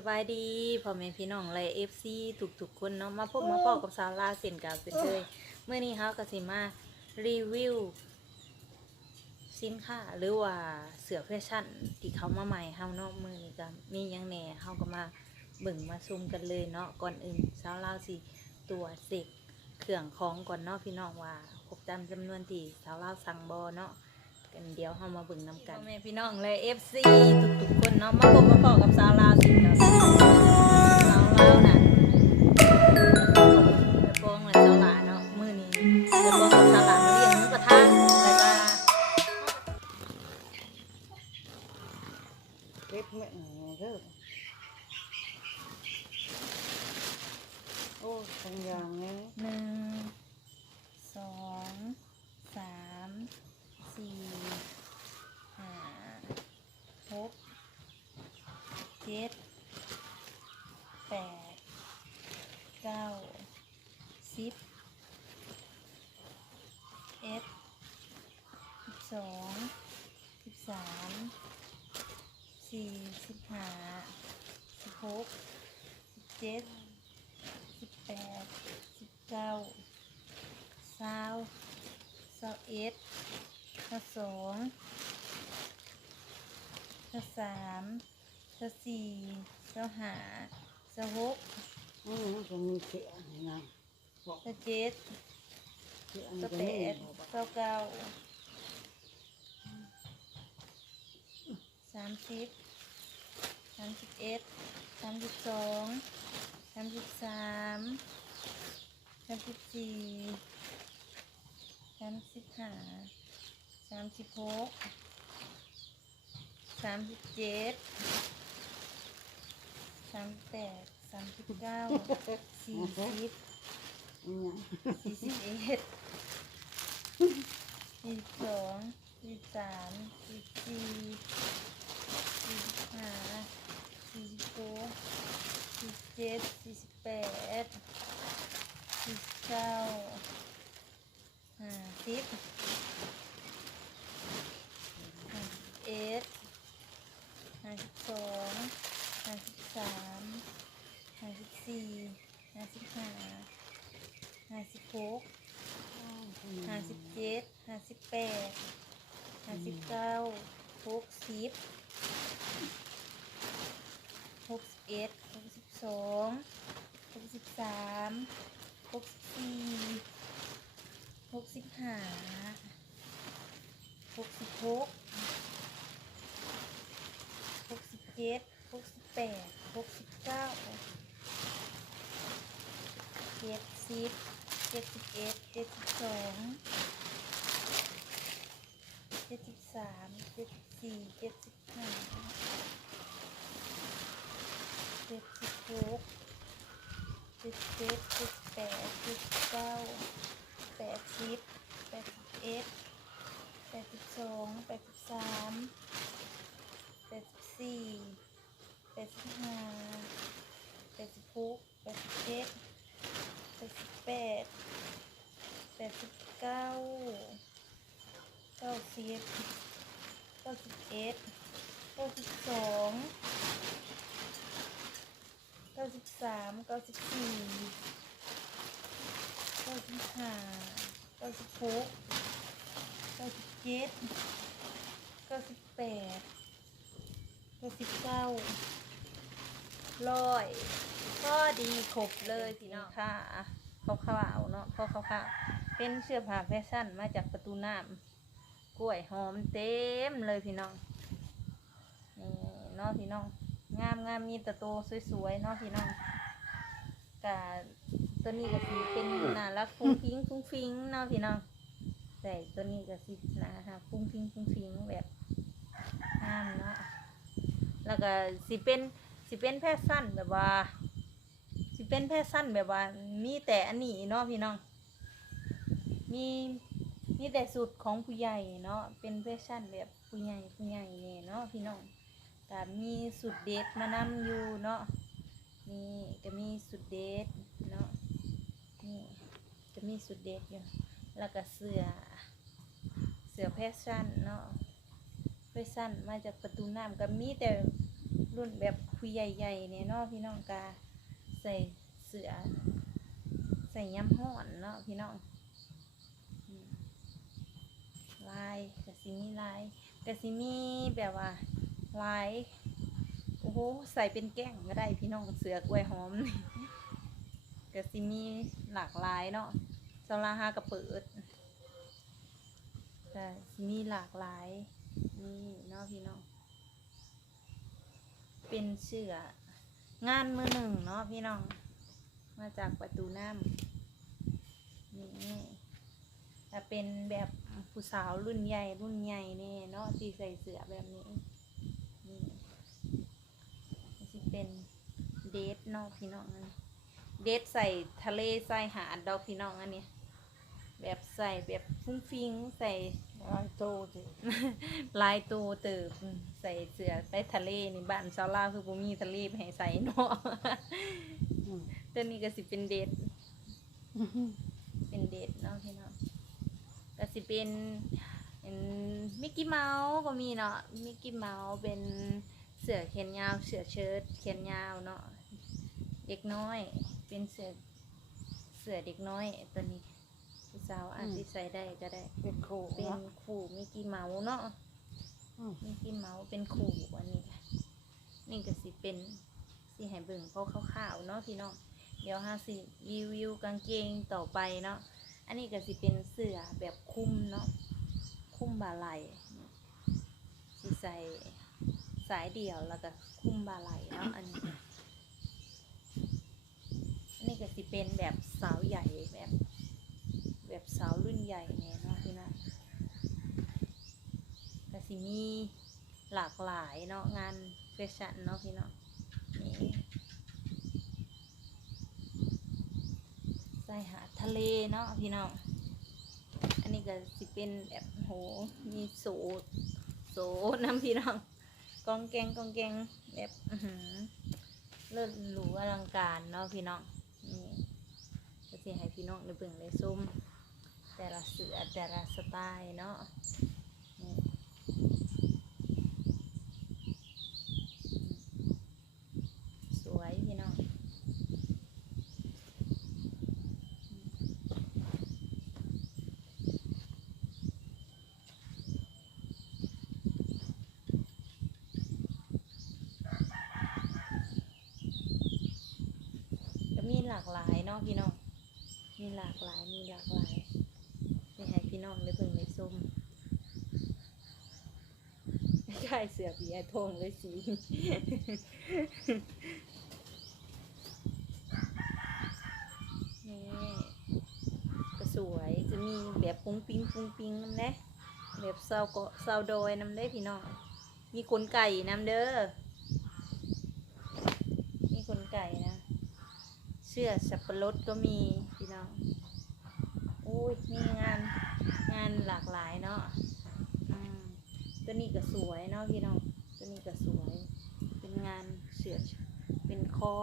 สบายดีพ่อแม่พี่น้องและเอฟซีทุกๆคนเนาะมาพบมาพอกับสาวลาวเส้นกาวเส้นเลยเมื่อนี้เฮาก็สิมารีวิวสินค้าหรือว่าเสื้อแฟชั่นที่เขามาใหม่เฮาเนาะมื้อนี้ก็มีหยังแหน่เฮาก็มาเบิ่งมาซุมกันเลยเนาะก่อนอื่นสาวลาวสิตัวจเสกเครื่องของก่อนเนาะพี่น้องว่าครบตามจำนวนที่สาวลาวสั่งบ่เนาะ กันเดี๋ยวเฮามาเบิ่งนำกันแม่พี่น้องและ FC ทุกๆคนเนาะมาพบมาพอกับสาวลาวสิกับ เจ็ดสิบแปดสิบเก้าสาวสาวเอ็ดสาวสองสาวสามสาวสี่สาวห้าสาวหกอืมมันก็มีเสียงนะบอกสาวเจ็ดเสียงสาวแปดสาวเก้าสามสิบสามสิบเอ็ดสามสิบสอง สามสิบสามสามสิบสี่สามสิบห้าสามสิบหกสามสิบเจ็ดสามสิบแปดสามสิบเก้าสี่สิบสี่สิบเอ็ดสี่สิบสองสี่สิบสามสี่สิบสี่สี่สิบห้าสี่สิบหก สี่สิบเจ็ดสี่สิบแปดสี่สิบเก้าห้าสิบห้าสิบเอ็ดห้าสิบสองห้าสิบสามห้าสิบสี่ห้าสิบห้าห้าสิบหกห้าสิบเจ็ดห้าสิบแปดห้าสิบเก้าหกสิบหกสิบเอ็ด สิบสองหกสิบสามหกสิบสี่หกสิบห้าหกสิบหกหกสิบเจ็ดหกสิบแปดหกสิบเก้าเจ็ดสิบเจ็ดสิบเอ็ดเจ็ดสิบสองเจ็ดสิบสามเจ็ดสิบสี่เจ็ดสิบห้า เจ็ดสิบหกเจ็ดสิบเจ็ดเจ็ดสิบแปดเจ็ดสิบเก้าแปดสิบแปดสิบเอ็ดแปดสิบสองแปดสิบสามแปดสิบสี่แปดสิบห้าแปดสิบหกแปดสิบเจ็ดแปดสิบแปดแปดสิบเก้าเก้าสิบเก้าสิบเอ็ดเก้าสิบสอง เก้าสิบสามเก้าสิบสี่เก้าสิบห้าเก้าสิบหกเก้าสิบเจ็ดเก้าสิบแปดเก้าสิบเก้าร้อยก็ดีครบเลยพี่น้องค่ะเขาวๆเนาะพอขาวๆเป็นเสื้อผ้าแฟชั่นมาจากประตูน้ำกล้วยหอมเต็มเลยพี่น้องนี่เนาะพี่น้อง งามงามมีแตะโตสวยๆเนาะพี่น้องกะตัวนี้ก็สีเป็นน่ารักฟุ้งฟิ้งฟุ้งฟิ้งเนาะพี่น้องแต่ตัวนี้ก็สีนะคะฟุ้งฟิ้งฟุ้งฟิ้งแบบงามเนาะแล้วก็สิเป็นสิเป็นแพทสั้นแบบว่าสิเป็นแพทสั้นแบบว่ามีแต่อันนี้เนาะพี่น้อง มีมีแต่สูตรของผู้ใหญ่เนาะเป็นแพทสั้นแบบผู้ใหญ่ผู้ใหญ่เนี่ยเนาะพี่น้อง แต่มีสูตรเด็ดมานำอยู่เนาะนี่ก็มีสูตรเด็ดเนาะนี่จะมีสูตรเด็ดอยู่แล้วก็เสือเสือแพชชั่นเนาะแพชชั่นมาจากประตูน้ำก็มีแต่รุ่นแบบคุยใหญ่ๆเนี่ยเนาะพี่น้องกาใส่เสือใส่ย้ำห่อนเนาะพี่น้องลายกะสิมีลายกะสิมีแบบว่า ลายโอ้โหใส่เป็นแก้งก็ได้พี่น้องเสือกล้วยหอมนี่กะสิมีหลากหลายเนาะสลาฮากระเปิดกะสิมีหลากหลายนี่เนาะพี่น้องเป็นเสืองานมือหนึ่งเนาะพี่น้อง มาจากประตูน้ำนี่แต่เป็นแบบผู้สาวรุ่นใหญ่รุ่นใหญ่เนี่ยเนาะที่ใส่เสื้อแบบนี้ที่ เป็นเดทเนาะพี่น้องอันนี้เดทใส่ทะเลใส่หาดดอกพี่น้องอันนี้แบบใส่แบบฟุ้งฟิงใส่ ลายโตสิลายตัวเติบใส่เสื้อไปทะเลนี่บ้านชาวลาวคือบ่มีทะเลไปให้ใส่เนาะ อืมตัวนี้ก็สิเป็นเดท เป็นเดทเนาะพี่เนาะก็สิเป็นเป็นมิกกี้เมาส์ก็มีเนาะมิกกี้เมาส์เป็น เสื้อแขนยาว เสื้อเชิ้ตแขนยาวเนาะเด็กน้อย เป็นเสื้อเสื้อเด็กน้อยตัวนี้ผู้สาวอาจจะใส่ได้ก็ได้ เป็นโคเป็นเนาะ ขู่มิกกี้เมาส์เนาะอืม มิกกี้เมาส์เป็นขู่อันนี้ค่ะนี่ก็สิเป็นสิให้เบิ่งเพราะขาวๆเนาะพี่น้องเดี๋ยวฮาสิรีวิวกางเกงต่อไปเนาะอันนี้ก็สิเป็นเสื้อแบบคลุมเนาะคลุมบ่าไหล่สิใส่ สายเดี่ยวแล้วก็คลุมบาไหล่เนาะอันนี้อันนี้ก็สิเป็นแบบสาวใหญ่แบบ แบบสาวรุ่นใหญ่เนี่ยเนาะพี่น้องก็สิมีหลากหลายเนาะงานแฟชั่นเนาะพี่น้องนี่ใส่หาดทะเลเนาะพี่น้อง อันนี้ก็สิเป็นแบบโห มีโซโซน้ำพี่น้อง กองแกงกองแกงแบบอื้อหือเลิศหรูอลังการเนาะพี่น้องนี่ก็สิให้พี่น้องได้เบิ่งได้ซุ่มแต่ละเสือแต่ละสไตล์เนาะนี่สวยพี่น้อง ก็มี หลายเนาะพี่น้อง มีหลากหลาย มีหลากหลายไปให้พี่น้องได้เบิ่งได้ส้มใช่เสือผีไอทงเลยสีนี่ก็สวยจะมีแบบปุ้งปิงปุ้งปิงน้ำเด้แบบเซาเกาะเซาดยน้ำเด้พี่น้อง มีขนไก่น้ำเด้อ มีขนไก่นะ เสื้อสับปะรดก็มีพี่น้องอุ้ยมีงานงานหลากหลายเนาะอืมตัวนี้ก็สวยเนาะพี่น้องตัวนี้ก็สวย เป็นงานเสื้อเป็นคอ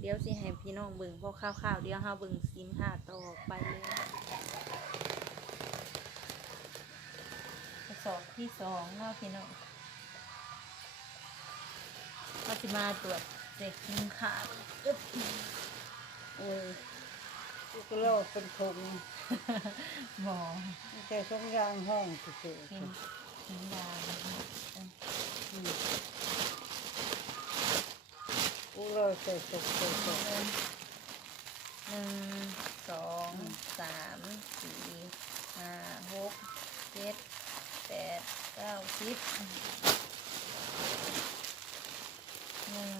เดี๋ยวสิให้พี่น้องเบิ่งพอข้าวๆเดี๋ยวเฮาเบิ่งสินค้าต่อไปเลย กระสอบ ที่สองเนาะพี่น้องเราจะมาตรวจเด็กยิงขาดอึ๊บโอ้ยก็เรียกว่าเป็นคงหมอไม่ใช่สองยางห้องสุดเป็นสัญญาณๆอืมกูเลยใส่ใส่ใส่ใส่หนึ่งสองสามสี่ห้าหกเจ็ด แปดเก้าสิบหนึ่ง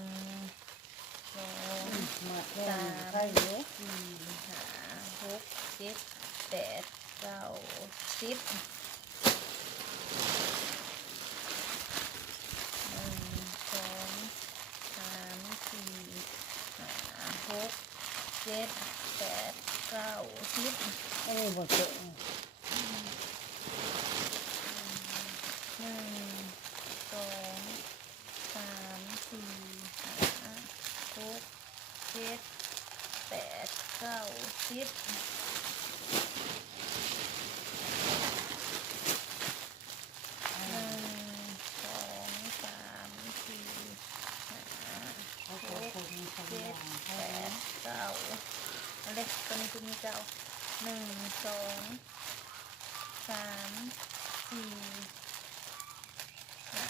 สองมาแค่นี้ใช่เยอะสี่ห้าหกเจ็ดแปดเก้าสิบหนึ่งสองสามสี่ห้าหกเจ็ดแปดเก้าสิบอันนี้หมดเจอ เจ็ดแปดเก้าเอาเลยตอนนี้คือมีเก้าหนึ่งสองสามสี่ห้า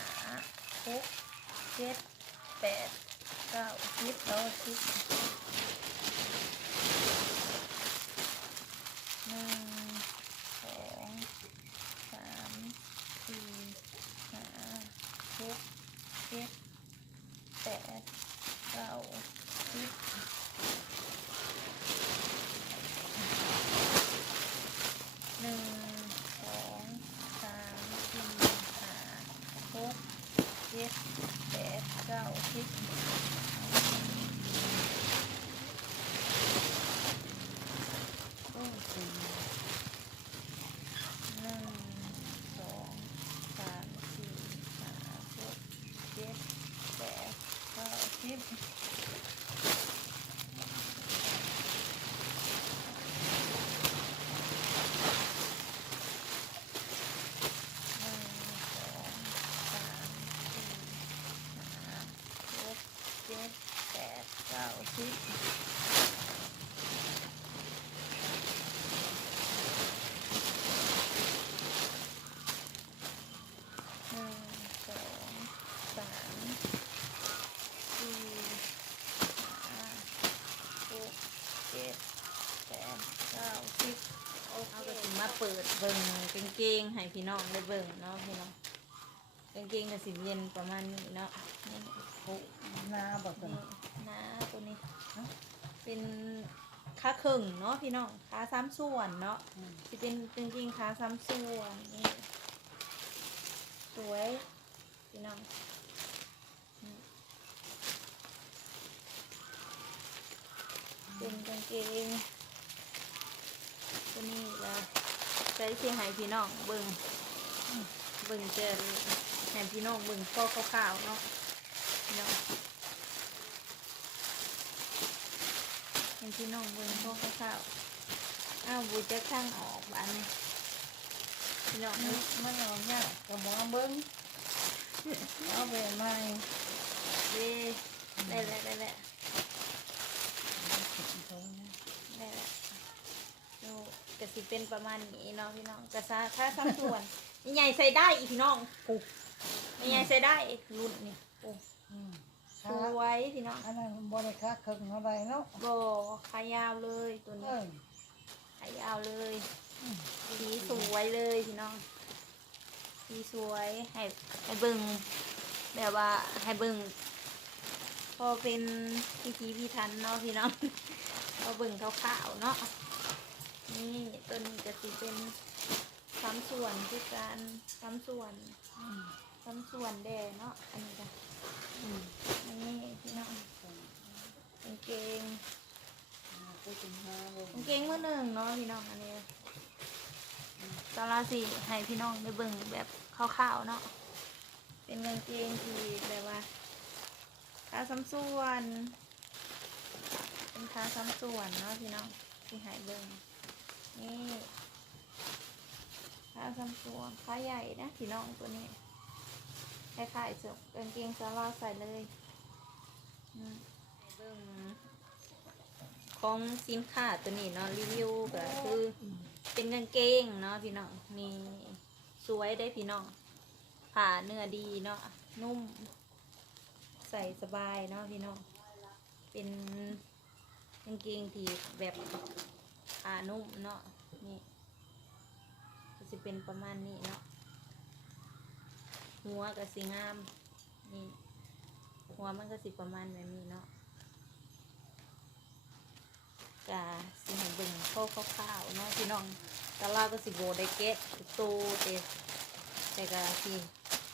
หกเจ็ดแปดเก้าสิบแล้วสิบ หกเจ็ดแปดเก้าสิบโอ้ยสี่หนึ่งสองสามสี่ห้าหกเจ็ดแปดเก้าสิบ หนึ่งสองสามสี่ห้าหกเจ็ดแปด เก้าสิบหนึ่งสองสามสี่ห้าหกเจ็ดแปดเก้าสิบเอาก็สิมาเปิดเบิ่งกางเกงให้พี่น้องได้เบิ่งเนาะพี่น้อง เกงก็สิเย็นประมาณนี้เนาะนี่โอ้หน้าบอกกันนี่หนาตัวนี้เนาะเป็นขาครึ่งเนาะพี่น้องขาสามส่วนเนาะสิเป็นกางเกงขาสามส่วนนี่สวยพี่น้องนี่เป็นกางเกงตัวนี้ละใช้เสียงให้พี่น้องเบิ่งเบิ่งเจอ ให้พี่น้องเบิ่งข้อขาวๆเนาะพี่น้องให้พี่น้องเบิ่งข้อขาวๆอ้าวบุจะข้างออกบ้านนี้พี่น้องมันมันเอาเนี่ยกระหมอเบิ้งเอาไปใหม่เด้ได้แล้วได้แล้วได้แล้วดูกระสิเป็นประมาณนี้เนาะพี่น้องกระซาค่าสามส่วนใหญ่ใส่ได้อีกพี่น้อง ปุ๊บใหญ่ๆใส่ได้รุ่นนี่ปุ๊บอืมสวยพี่น้องอันนั้นบริค่าเครื่องอะไรเนาะโบขายาวเลยตัวเอนี้อขายาวเลยอืมสีสวยเลยพี่น้องสีสวยให้ให้เบิ่งแบบว่าให้เบิ่งพอเป็นพิธีพิธันเนาะพี่น้อง พอเบิ่งขาวๆเนาะนี่ตัวนี้จะสีเป็นสามส่วนคือการสามส่วน อืม สามส่วนแดงเนาะ อันนี้จ้ะอืมนี่พี่น้องกางเกงไปถึงห้าเลยกางเกงมือหนึ่งเนาะพี่น้องอันนี้ตอนลาสิให้พี่น้องได้เบิ่งแบบคร่าวๆเนาะ เป็นกางเกงที่แบบว่าขาซ้ำส่วน เป็นขาซ้ำส่วนเนาะพี่น้องที่ให้เบิ่งนี่ขาซ้ำส่วนขาใหญ่นะพี่น้องตัวนี้ คล้ายๆเสื้อกางเกงซาลาใส่เลยอืมให้เบิ่งของสินค้าตัวนี้เนาะรีวิวก็คือเป็นกางเกงเนาะพี่น้องนี่สวยได้พี่น้องผ่าเนื้อดีเนาะนุ่ม ใส่สบายเนาะพี่น้องเป็นกางเกงที่แบบผ่านุ่มเนาะนี่ก็จะเป็นประมาณนี้เนาะ หัวก็สีงามนี่หัวมันก็สิประมาณแบบนี้เนาะกะสิให้เบิ่งข้าวคร่าวๆเนาะพี่น้องกะลาก็สิโบได้เก็ตโตแต่แต่กะสิ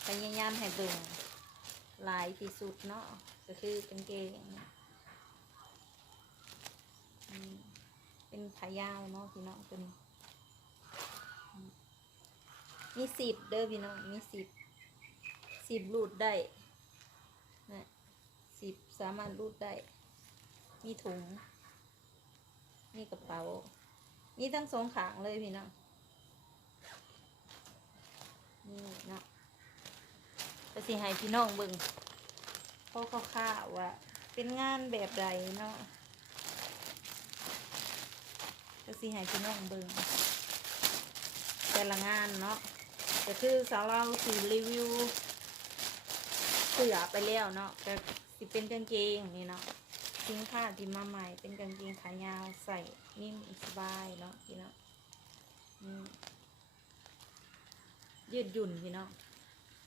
พยายามให้เบิ่งหลายที่สุดเนาะก็คือกางเกงเป็นขายาวเนาะพี่น้องเป็นอืมมีสิบเด้อพี่น้องมีสิบ สิบรูดได้นะสิบสามารถรูดได้ มีถุง มีกระเป๋า มีทั้งสองขางเลยพี่น้อง นี่เนาะก็สิให้พี่น้องเบิ่งเพราะข้าวๆว่า เป็นงานแบบใดเนาะก็สิให้พี่น้องเบิ่งแต่ละงานเนาะก็คือสาวเราสิรีวิว เสือไปแล้วเนาะก็สิเป็นกางเกงนี่เนาะสินค้าที่มาใหม่เป็นกางเกงขายาวใส่นิ่มสบายเนาะพี่เนาะอืมยืดหยุ่นพี่น้อง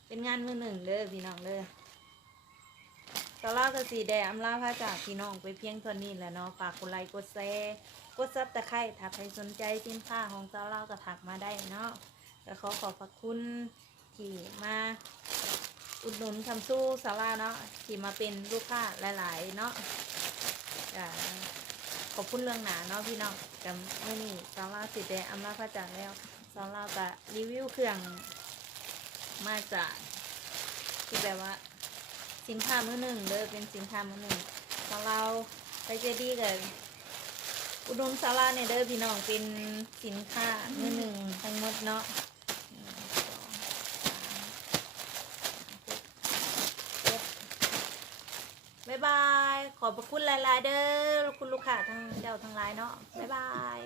เป็นงานมือหนึ่งเด้อพี่น้องเด้อสาราก็สีแดงอำลาพระจากพี่น้องไปเพียงเท่านี้แหละเนาะฝากกดไลค์กดแชร์กดซับตะไคร้ถ้าใครสนใจสินค้าของสาราก็ถักมาได้เนาะก็ขอขอบพระคุณที่มา อุดหนุนคำสู้สาร่าเนาะที่มาเป็นลูกค้าหลาย ๆ เนาะขอบคุณเรื่องหนาเนาะพี่น้องกับมื่อนี้สาร่าสีแดงอำลาพระจากแล้วสาร่าก็รีวิวเครื่องมาจากที่แบบว่า สินค้ามือหนึ่งเด้อเป็นสินค้ามือหนึ่งของเราไปเจดีกับอุดมซาลาเนี่ยเด้อพี่น้องเป็นสินค้ามือหนึ่งทั้งหมดเนาะหนึ่งสองสามเจ็ด บายบาย ขอบพระคุณหลาย ๆ เด้อคุณลูกค้าทั้งเจ้าทั้งหลายเนาะบ๊ายบาย